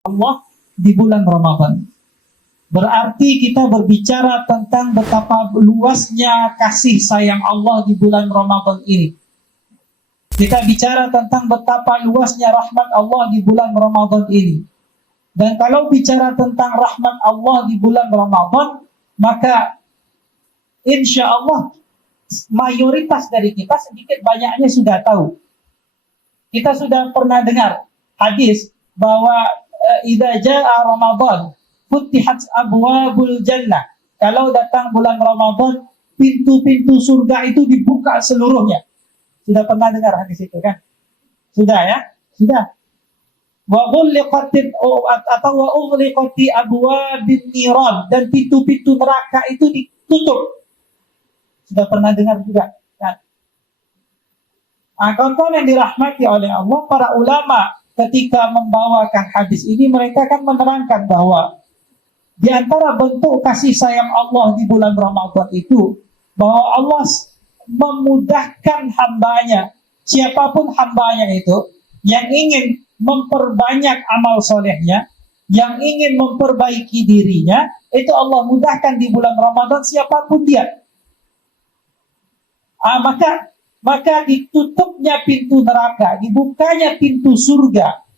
Allah di bulan Ramadan. Berarti kita berbicara tentang betapa luasnya kasih sayang Allah di bulan Ramadan ini. Kita bicara tentang betapa luasnya rahmat Allah di bulan Ramadan ini. Dan kalau bicara tentang rahmat Allah di bulan Ramadan, maka insya Allah mayoritas dari kita sedikit banyaknya sudah tahu. Kita sudah pernah dengar hadis bahwa idza jaa Ramadan futihat abwabul jannah. Kalau datang bulan Ramadan, pintu-pintu surga itu dibuka seluruhnya. Sudah pernah dengar hadis itu kan? Sudah ya? Sudah. Wa ghulliqatit atau wa ughliqati abwabin niran, dan pintu-pintu neraka itu ditutup. Sudah pernah dengar juga kan? Kawan-kawan yang dirahmati oleh Allah, para ulama ketika membawakan hadis ini, mereka kan menerangkan bahwa di antara bentuk kasih sayang Allah di bulan Ramadan itu, bahwa Allah memudahkan hambanya, siapapun hambanya itu, yang ingin memperbanyak amal solehnya, yang ingin memperbaiki dirinya, itu Allah mudahkan di bulan Ramadan siapapun dia. Maka ditutupnya pintu neraka, dibukanya pintu surga.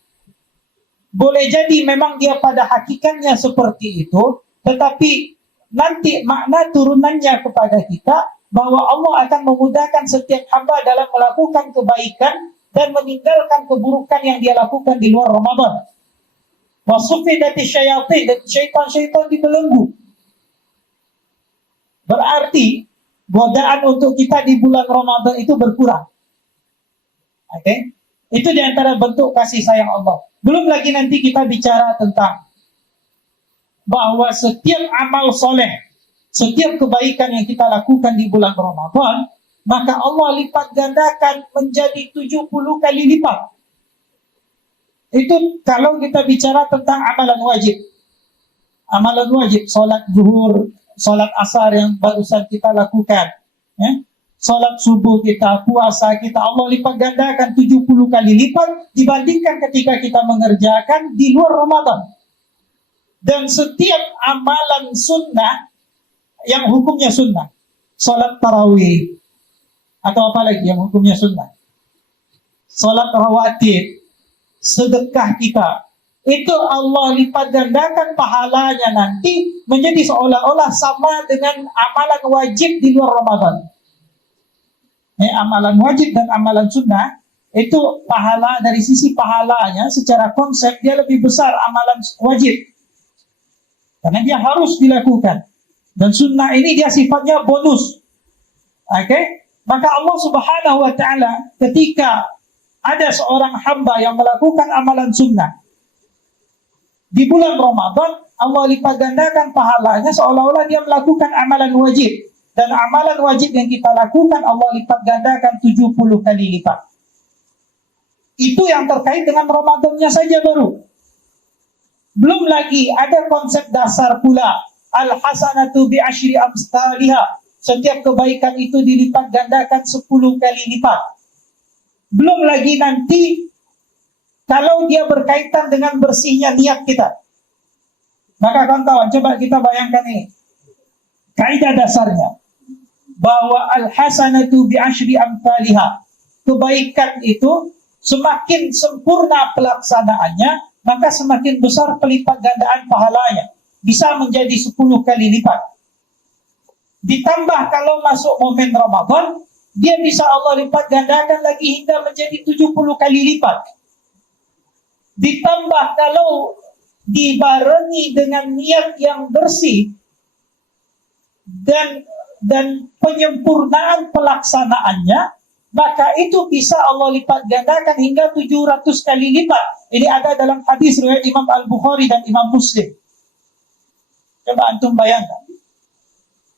Boleh jadi memang dia pada hakikatnya seperti itu, tetapi nanti makna turunannya kepada kita bahwa Allah akan memudahkan setiap hamba dalam melakukan kebaikan dan meninggalkan keburukan yang dia lakukan di luar Ramadan. Wasufidati syayatin, dan syaitan-syaitan dibelenggu. Berarti godaan untuk kita di bulan Ramadan itu berkurang. Oke? Itu di antara bentuk kasih sayang Allah. Belum lagi nanti kita bicara tentang bahwa setiap amal soleh, setiap kebaikan yang kita lakukan di bulan Ramadan, maka Allah lipat gandakan menjadi 70 kali lipat. Itu kalau kita bicara tentang amalan wajib. Amalan wajib, sholat zuhur, sholat asar yang barusan kita lakukan, ya? Sholat subuh kita, puasa kita, Allah lipat gandakan 70 kali lipat dibandingkan ketika kita mengerjakan di luar Ramadan. Dan setiap amalan sunnah yang hukumnya sunnah, sholat tarawih, atau apa lagi yang hukumnya sunnah, sholat rawatib, sedekah kita, itu Allah lipat gandakan pahalanya nanti menjadi seolah-olah sama dengan amalan wajib di luar Ramadan. Amalan wajib dan amalan sunnah itu pahala, dari sisi pahalanya secara konsep dia lebih besar amalan wajib karena dia harus dilakukan, dan sunnah ini dia sifatnya bonus. Oke? Maka Allah Subhanahu wa ta'ala ketika ada seorang hamba yang melakukan amalan sunnah di bulan Ramadan, Allah lipat gandakan pahalanya seolah-olah dia melakukan amalan wajib. Dan amalan wajib yang kita lakukan Allah lipat gandakan 70 kali lipat. Itu yang terkait dengan Ramadannya saja baru. Belum lagi ada konsep dasar pula, al-hasanatu bi asyri amsalihha. Setiap kebaikan itu dilipat gandakan 10 kali lipat. Belum lagi nanti kalau dia berkaitan dengan bersihnya niat kita. Maka kawan-kawan, coba kita bayangkan ini. Kaidah dasarnya bahwa al-hasanatu bi asyri amsalihha. Kebaikan itu semakin sempurna pelaksanaannya, maka semakin besar pelipat gandaan pahalanya. Bisa menjadi 10 kali lipat. Ditambah kalau masuk momen Ramadan, dia bisa Allah lipat gandakan lagi hingga menjadi 70 kali lipat. Ditambah kalau dibarengi dengan niat yang bersih dan penyempurnaan pelaksanaannya, maka itu bisa Allah lipat gandakan hingga 700 kali lipat. Ini ada dalam hadis riwayat Imam Al-Bukhari dan Imam Muslim. Coba antum bayangkan,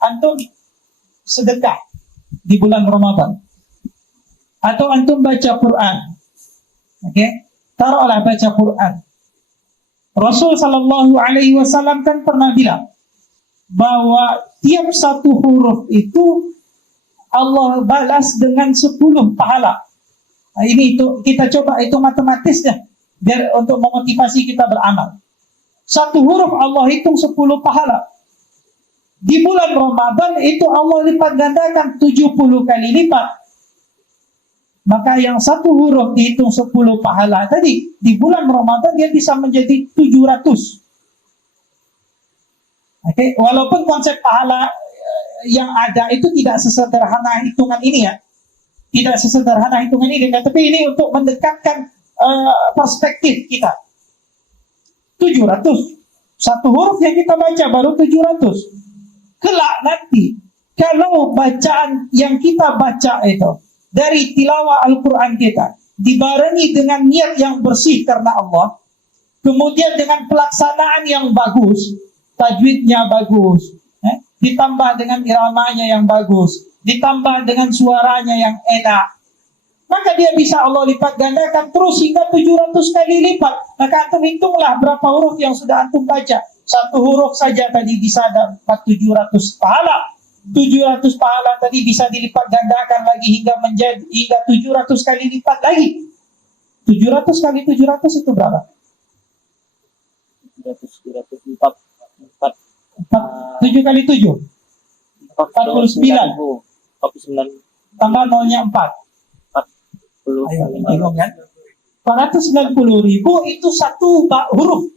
antum sedekah di bulan Ramadan, atau antum baca Quran, oke? Taruhlah baca Quran. Rasul Sallallahu Alaihi Wasallam kan pernah bilang bahwa tiap satu huruf itu Allah balas dengan 10 pahala. Nah, ini itu kita coba hitung matematisnya. biar untuk memotivasi kita beramal. Satu huruf Allah hitung 10 pahala. Di bulan Ramadan itu Allah lipat gandakan 70 kali lipat. Maka yang satu huruf dihitung 10 pahala tadi, di bulan Ramadan dia bisa menjadi 700. Oke, walaupun konsep pahala yang ada itu tidak sesederhana hitungan ini ya. Tidak sesederhana hitungan ini, tapi ini untuk mendekatkan perspektif kita. 700. Satu huruf yang kita baca baru 700. Kelak nanti, kalau bacaan yang kita baca itu dari tilawah Al-Quran kita dibarengi dengan niat yang bersih karena Allah, kemudian dengan pelaksanaan yang bagus, tajwidnya bagus, ditambah dengan iramanya yang bagus, ditambah dengan suaranya yang enak, maka dia bisa Allah lipat gandakan terus hingga 700 kali lipat. Maka antum hitunglah berapa huruf yang sudah antum baca. Satu huruf saja tadi bisa dapat 700 pahala. 700 pahala tadi bisa dilipat gandakan lagi hingga 700 kali lipat lagi. 700 kali 700 itu berapa? 700 7 kali 7 49. 49 tambah nolnya 4. 40. Ayo, bingung kan? 490.000 itu satu huruf.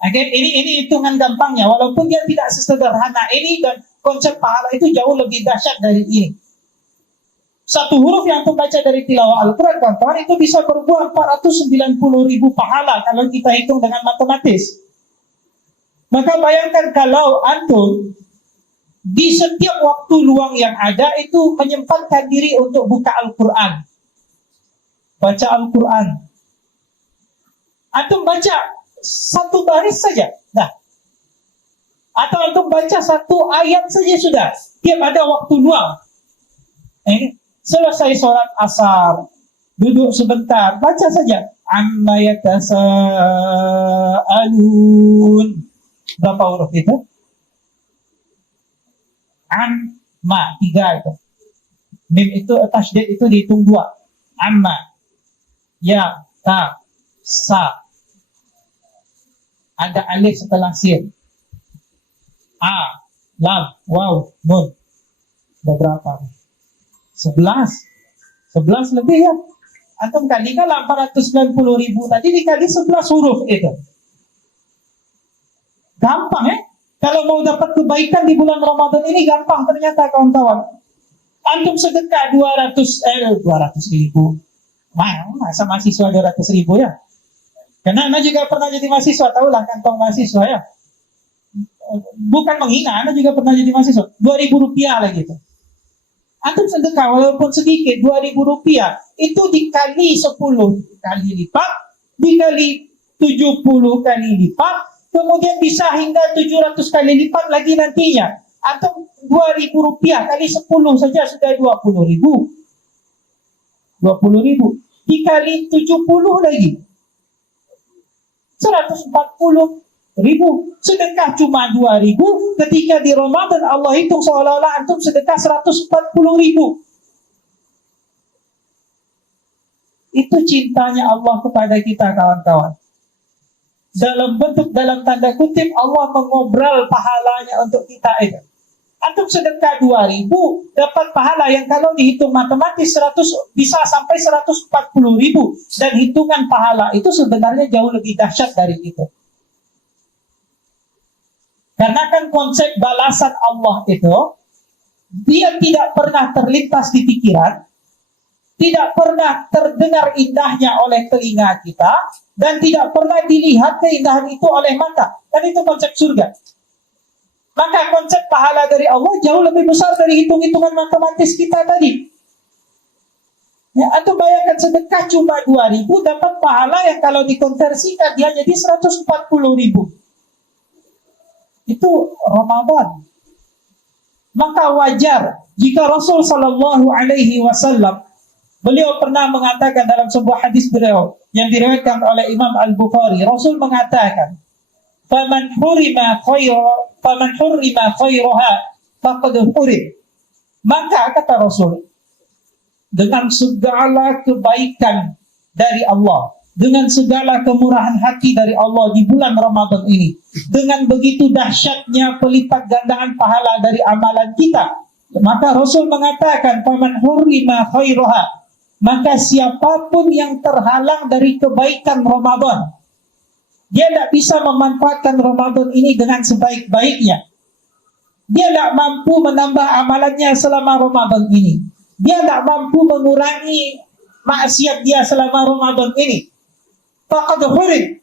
Oke, ini hitungan gampangnya, walaupun dia tidak sesederhana ini, dan konsep pahala itu jauh lebih dahsyat dari ini. Satu huruf yang terbaca dari tilawah Al-Quran, kawan-kawan, itu bisa berbuah 490.000 pahala kalau kita hitung dengan matematis. Maka bayangkan kalau antum di setiap waktu luang yang ada itu menyempatkan diri untuk buka Al-Quran, baca Al-Quran. Antum baca satu baris saja, dah. Atau antum baca satu ayat saja sudah. Tiap ada waktu luang. Selesai sholat asar, duduk sebentar, baca saja. Amma yatasaalun. Berapa huruf itu? Amma, 3 itu. Mim itu tasydid itu dihitung 2. Amma, ya, ta, sa. Ada alif setelah sin. A, lam, waw, nun. Ada berapa? 11. 11 lebih ya. Antum kalikan 490.000 tadi dikali 11 huruf itu. Gampang ya. Kalau mau dapat kebaikan di bulan Ramadan ini gampang ternyata kawan-kawan. Antum sedekah 200.000. Masa mahasiswa 200.000 ya? Karena Anda juga pernah jadi mahasiswa, tahulah kantong mahasiswa ya. Bukan menghina, Anda juga pernah jadi mahasiswa. 2.000 rupiah lah gitu. Antum sedekah walaupun sedikit, 2.000 rupiah itu dikali 10 kali lipat, dikali 70 kali lipat, kemudian bisa hingga 700 kali lipat lagi nantinya. Antum 2.000 rupiah kali 10 saja sudah 20.000. 20.000 dikali 70 lagi 140.000. Sedekah cuma 2.000, ketika di Ramadan Allah hitung seolah-olah antum sedekah 140.000. Itu cintanya Allah kepada kita kawan-kawan. Dalam tanda kutip Allah mengobrol pahalanya untuk kita itu. Antum sedekah 2.000 dapat pahala yang kalau dihitung matematis 100 bisa sampai 140.000, dan hitungan pahala itu sebenarnya jauh lebih dahsyat dari itu. Karena kan konsep balasan Allah itu dia tidak pernah terlintas di pikiran, tidak pernah terdengar indahnya oleh telinga kita, dan tidak pernah dilihat keindahan itu oleh mata. Dan itu konsep surga. Maka konsep pahala dari Allah jauh lebih besar dari hitung-hitungan matematis kita tadi. Ya, atau bayangkan sedekah cuma 2.000 dapat pahala yang kalau dikonversikan dia jadi 140.000. Itu Ramadan. Maka wajar jika Rasul Sallallahu Alaihi Wasallam beliau pernah mengatakan dalam sebuah hadis beliau yang diriwayatkan oleh Imam Al-Bukhari, Rasul mengatakan, "Faman hurima khairaha faqad hurim." Maka kata Rasul, dengan segala kebaikan dari Allah, dengan segala kemurahan hati dari Allah di bulan Ramadan ini, dengan begitu dahsyatnya pelipat gandaan pahala dari amalan kita, maka Rasul mengatakan, "Faman hurrima khairaha," maka siapapun yang terhalang dari kebaikan Ramadan, dia tidak bisa memanfaatkan Ramadan ini dengan sebaik-baiknya. Dia tidak mampu menambah amalannya selama Ramadan ini. Dia tidak mampu mengurangi maksiat dia selama Ramadan ini. Faqad hurim.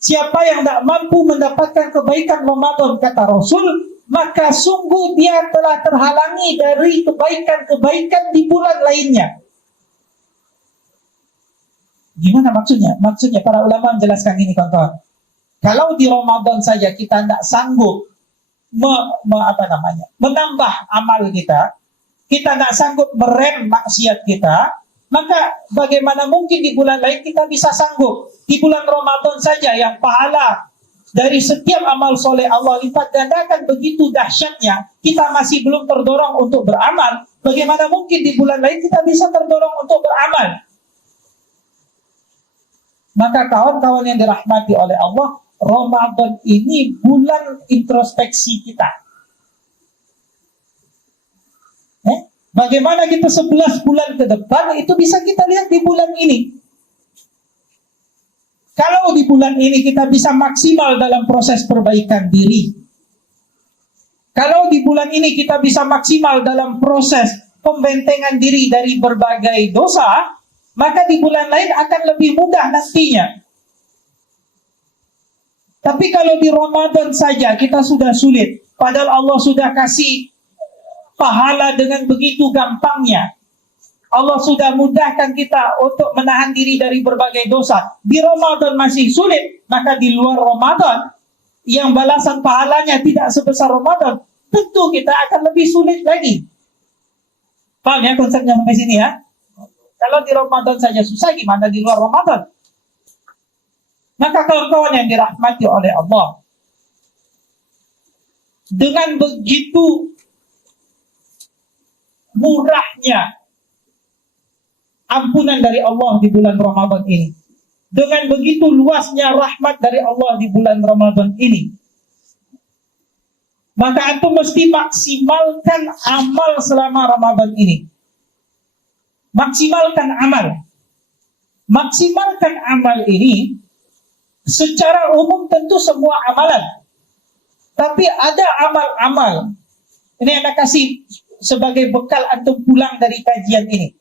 Siapa yang tidak mampu mendapatkan kebaikan Ramadan, kata Rasul, maka sungguh dia telah terhalangi dari kebaikan-kebaikan di bulan lainnya. Gimana maksudnya? Maksudnya para ulama menjelaskan ini, kawan-kawan. Kalau di Ramadan saja kita tidak sanggup menambah amal kita tidak sanggup merem maksiat kita, maka bagaimana mungkin di bulan lain kita bisa sanggup? Di bulan Ramadan saja yang pahala dari setiap amal soleh Allah lipat gandakan begitu dahsyatnya, kita masih belum terdorong untuk beramal. Bagaimana mungkin di bulan lain kita bisa terdorong untuk beramal? Maka kawan-kawan yang dirahmati oleh Allah, Ramadan ini bulan introspeksi kita. Bagaimana kita 11 bulan ke depan, itu bisa kita lihat di bulan ini. Kalau di bulan ini kita bisa maksimal dalam proses perbaikan diri, kalau di bulan ini kita bisa maksimal dalam proses pembentengan diri dari berbagai dosa, maka di bulan lain akan lebih mudah nantinya. Tapi kalau di Ramadan saja kita sudah sulit, padahal Allah sudah kasih pahala dengan begitu gampangnya. Allah sudah mudahkan kita untuk menahan diri dari berbagai dosa. Di Ramadan masih sulit, maka di luar Ramadan yang balasan pahalanya tidak sebesar Ramadan, tentu kita akan lebih sulit lagi. Paham ya konsepnya sampai sini ya? Kalau di Ramadan saja susah, gimana di luar Ramadan? Maka kawan-kawan yang dirahmati oleh Allah, dengan begitu murahnya ampunan dari Allah di bulan Ramadan ini, dengan begitu luasnya rahmat dari Allah di bulan Ramadan ini, maka antum mesti maksimalkan amal selama Ramadan ini. Maksimalkan amal. Maksimalkan amal ini secara umum tentu semua amalan. Tapi ada amal-amal, ini yang saya kasih sebagai bekal antum pulang dari kajian ini.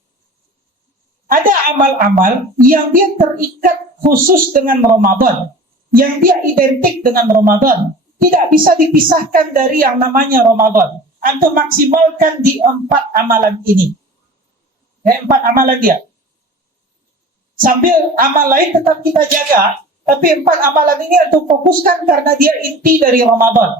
Ada amal-amal yang dia terikat khusus dengan Ramadan, yang dia identik dengan Ramadan, tidak bisa dipisahkan dari yang namanya Ramadan. Antum maksimalkan di 4 amalan ini. 4 amalan dia. Sambil amal lain tetap kita jaga, tapi 4 amalan ini antum fokuskan karena dia inti dari Ramadan.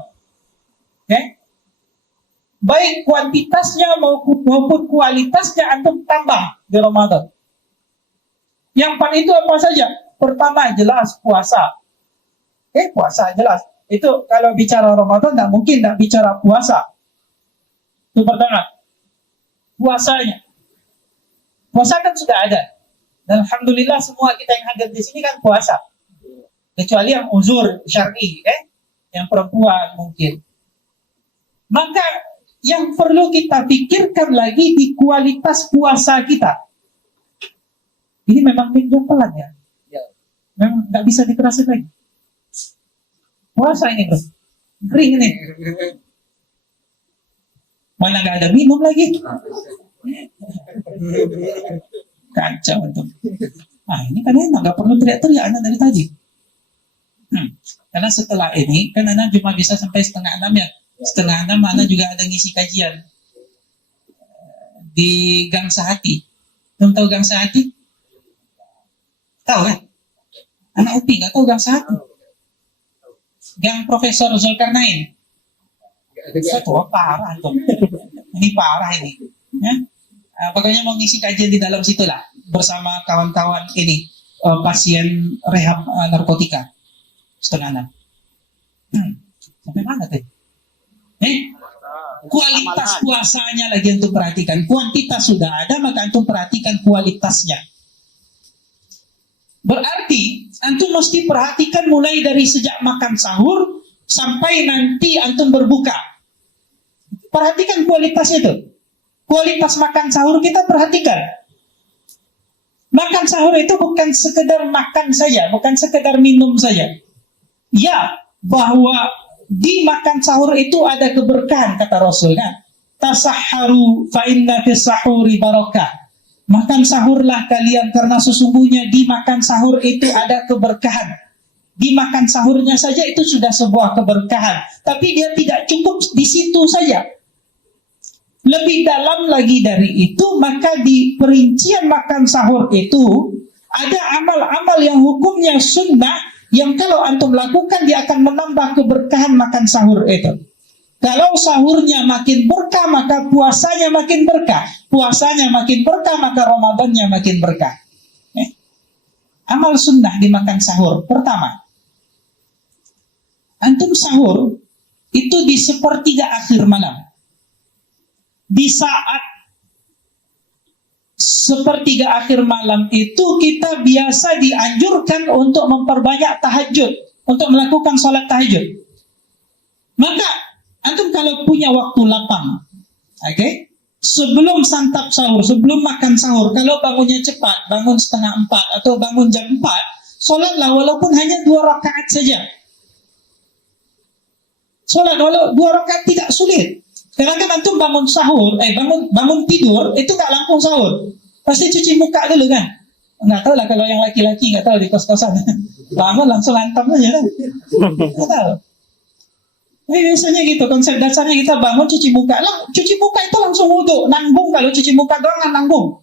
Baik kuantitasnya maupun kualitasnya antum tambah di Ramadan. Yang 4 itu apa saja? Pertama jelas puasa. Puasa jelas. Itu kalau bicara Ramadan tidak mungkin tidak bicara puasa. Itu pertama. Puasanya. Puasa kan sudah ada. Dan alhamdulillah semua kita yang hadir di sini kan puasa. Kecuali yang uzur syar'i, yang perempuan mungkin. Maka yang perlu kita pikirkan lagi di kualitas puasa kita. Ini memang minum pelan ya. Memang nggak bisa dikerasin lagi. Puasa ini bro, kering ini. Mana nggak ada minum lagi. Kacau itu. Ini kan enak, nggak perlu teriak-teriak anak dari tadi. Karena setelah ini kan anak cuma bisa sampai 5:30 ya. 5:30 anak juga ada ngisi kajian di Gang Sahati. Belum tahu Gang Sahati? Tahu kan? Anak UPI nggak tahu Gang Sahati. Gang Profesor Zulkarnain. Parah tuh. Ini parah ini. Ya? Pokoknya mau ngisi kajian di dalam situlah bersama kawan-kawan ini pasien rehab narkotika 5:30. Sampai mana teh? Kualitas puasanya lagi untuk perhatikan. Kuantitas sudah ada, maka untuk perhatikan kualitasnya. Berarti antum mesti perhatikan mulai dari sejak makan sahur sampai nanti antum berbuka. Perhatikan kualitas itu. Kualitas makan sahur kita perhatikan. Makan sahur itu bukan sekedar makan saja, bukan sekedar minum saja. Ya, bahwa di makan sahur itu ada keberkahan, kata Rasul kan. Tasahharu fa inna fis sahuri barakah. Makan sahurlah kalian karena sesungguhnya di makan sahur itu ada keberkahan. Di makan sahurnya saja itu sudah sebuah keberkahan. Tapi dia tidak cukup di situ saja. Lebih dalam lagi dari itu, maka di perincian makan sahur itu ada amal-amal yang hukumnya sunnah, yang kalau antum lakukan dia akan menambah keberkahan makan sahur itu. Kalau sahurnya makin berkah, maka puasanya makin berkah. Puasanya makin berkah, maka Ramadannya makin berkah. Amal sunnah di makan sahur. Pertama, antum sahur itu di sepertiga akhir malam. Di saat sepertiga akhir malam itu kita biasa dianjurkan untuk memperbanyak tahajud, untuk melakukan sholat tahajud. Maka antum kalau punya waktu lapang, sebelum santap sahur, sebelum makan sahur, kalau bangunnya cepat, bangun 3:30 atau bangun jam 4, sholatlah walaupun hanya 2 rakaat saja. Sholat walau 2 rakaat tidak sulit. Karena kan antum bangun sahur, bangun tidur, itu nggak langsung sahur. Pasti cuci muka dulu kan. Nggak tahu lah kalau yang laki-laki, nggak tahu di kos-kosan. Bangun langsung lantam aja kan. Nggak tahu. Ini biasanya gitu, konsep dasarnya kita bangun cuci muka. Cuci muka itu langsung wudhu, nanggung. Kalau cuci muka doang kan nanggung.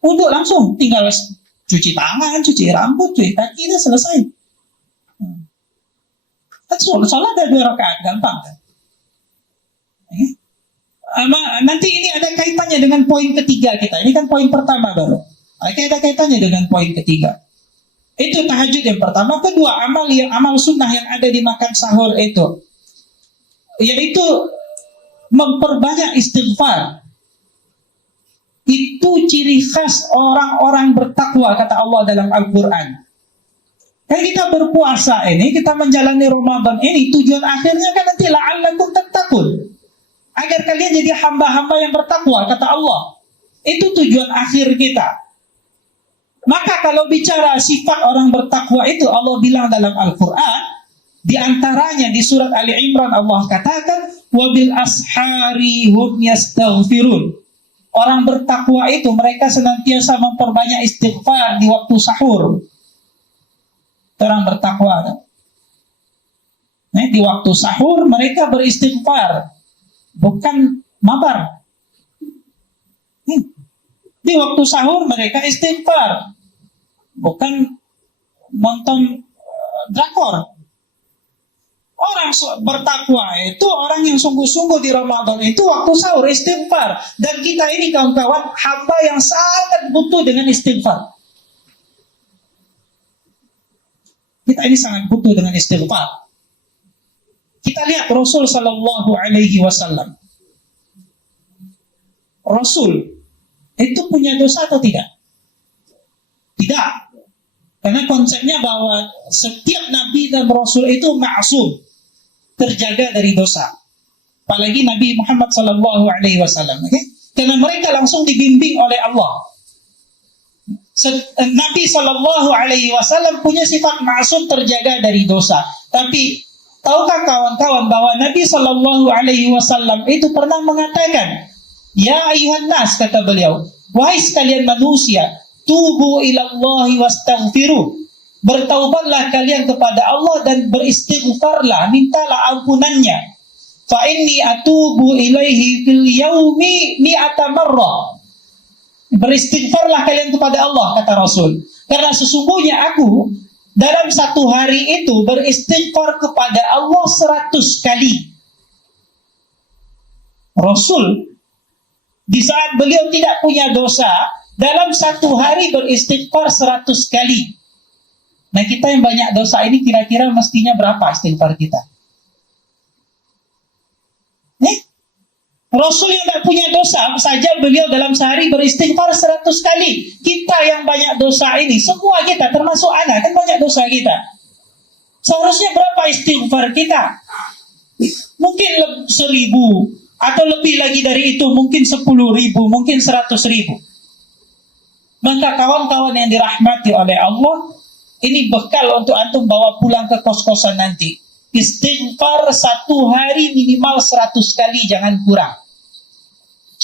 Wudhu langsung, tinggal cuci tangan, cuci rambut, cuci kaki, udah selesai. Sholat ada 2 rakaat, gampang kan. Nanti ini ada kaitannya dengan poin ketiga kita. Ini kan poin pertama baru. Ada kaitannya dengan poin ketiga. Itu tahajud yang pertama. Kedua, amal sunnah yang ada di makan sahur itu, yaitu memperbanyak istighfar. Itu ciri khas orang-orang bertakwa, kata Allah dalam Al-Quran. Kan kita berpuasa ini, kita menjalani Ramadan ini, tujuan akhirnya kan nanti la'allakum tattaqun. Agar kalian jadi hamba-hamba yang bertakwa, kata Allah. Itu tujuan akhir kita. Maka kalau bicara sifat orang bertakwa itu, Allah bilang dalam Al-Quran, di antaranya di surat Ali Imran Allah katakan, wabil ashari hum yastaghfirun. Orang bertakwa itu mereka senantiasa memperbanyak istighfar di waktu sahur. Orang bertakwa. Di waktu sahur mereka beristighfar. Bukan mabar. Di waktu sahur mereka istighfar, bukan nonton drakor. Orang bertakwa itu orang yang sungguh-sungguh di Ramadan itu waktu sahur istighfar. Dan kita ini kawan-kawan hamba yang sangat butuh dengan istighfar. Kita ini sangat butuh dengan istighfar. Kita lihat Rasul Sallallahu Alaihi Wasallam. Rasul itu punya dosa atau tidak? Tidak. Karena konsepnya bahwa setiap Nabi dan Rasul itu ma'sum, terjaga dari dosa. Apalagi Nabi Muhammad Sallallahu Alaihi Wasallam. Karena mereka langsung dibimbing oleh Allah. Nabi Sallallahu Alaihi Wasallam punya sifat ma'sum, terjaga dari dosa. Tapi tahukah kawan-kawan bahwa Nabi Sallallahu Alaihi Wasallam itu pernah mengatakan, ya ayuhan nas, kata beliau, wahai sekalian manusia, tubu ilallahi wastaghfiru. Bertaubatlah kalian kepada Allah dan beristighfarlah, mintalah ampunannya. Fa inni atubu ilaihi fil yaumi mi'ata marrah. Beristighfarlah kalian kepada Allah, kata Rasul. Karena sesungguhnya aku dalam satu hari itu beristighfar kepada Allah 100 kali. Rasul di saat beliau tidak punya dosa, dalam satu hari beristighfar 100 kali. Nah, kita yang banyak dosa ini kira-kira mestinya berapa istighfar kita? Rasul yang tidak punya dosa saja beliau dalam sehari beristighfar 100 kali. Kita yang banyak dosa ini, semua kita termasuk anak kan banyak dosa kita. Seharusnya berapa istighfar kita? Mungkin 1.000 atau lebih lagi dari itu, mungkin 10.000, mungkin 100.000. Maka kawan-kawan yang dirahmati oleh Allah, ini bekal untuk antum bawa pulang ke kos-kosan nanti. Istighfar 1 hari minimal 100 kali, jangan kurang.